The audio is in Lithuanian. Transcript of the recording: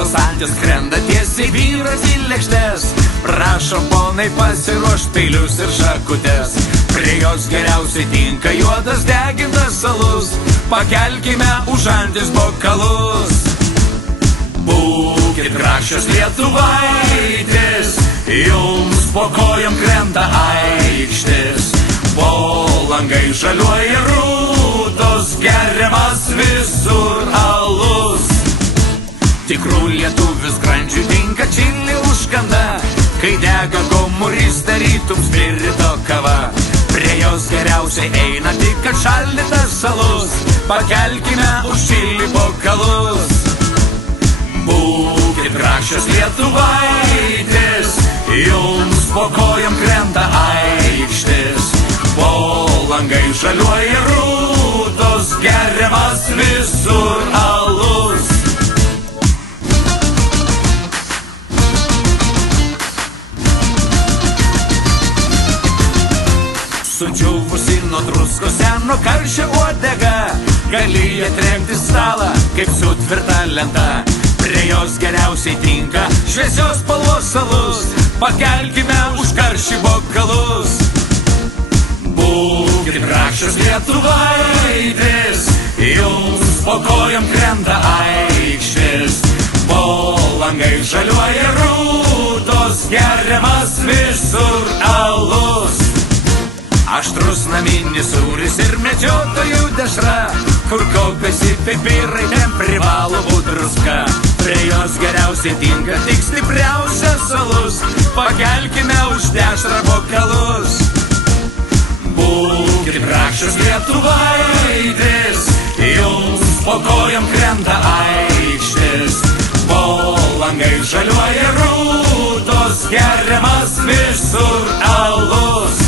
visos antis krenda tiesiai vyras į lėkštes. Prašom ponai pasiruošt peilius ir šakutes. Prie jos geriausiai tinka juodas degintas alus. Pakelkime už antis bokalus. Būkit grakščios lietuvaitės, jums po kojom krenta aikštės. Po langai žaliuoja rūtos, geriamas visur alus. Tikrų lietuvių skrandžių tinka čili užkanda, kai dega gomurista rytum spirito kava. Prie jos geriausiai eina tik atšaldytas alus. Pakelkime už čili bokalus. Būkit grakščios lietuvaitės, jums po kojom krenta aikštės. Po langai žaliuoja rūtos, geriamas visur alus. Sudžiūvusi nuo druskos seno karščio uodega, gali atremti stalą kaip su tvirta lenta. Prie jos geriausiai tinka šviesios spalvos alus. Pakelkime už karštį bokalus. Būkit grakščios lietuvaitės, jums po kojom krenta aikštės. Po langai žaliuoja rūtos, geriamas visur alus. Aštrus naminis sūris ir medžiotojų dešra, kur kaupiasi pipirai, ten privalo būt druska. Prie jos geriausiai tinka tik stipriausias alus. Pakelkime už dešrą bokalus. Būkit grakščios lietuvaitės, jums po kojom krenta aikštės. Po langai žaliuoja rūtos, geriamas visur alus.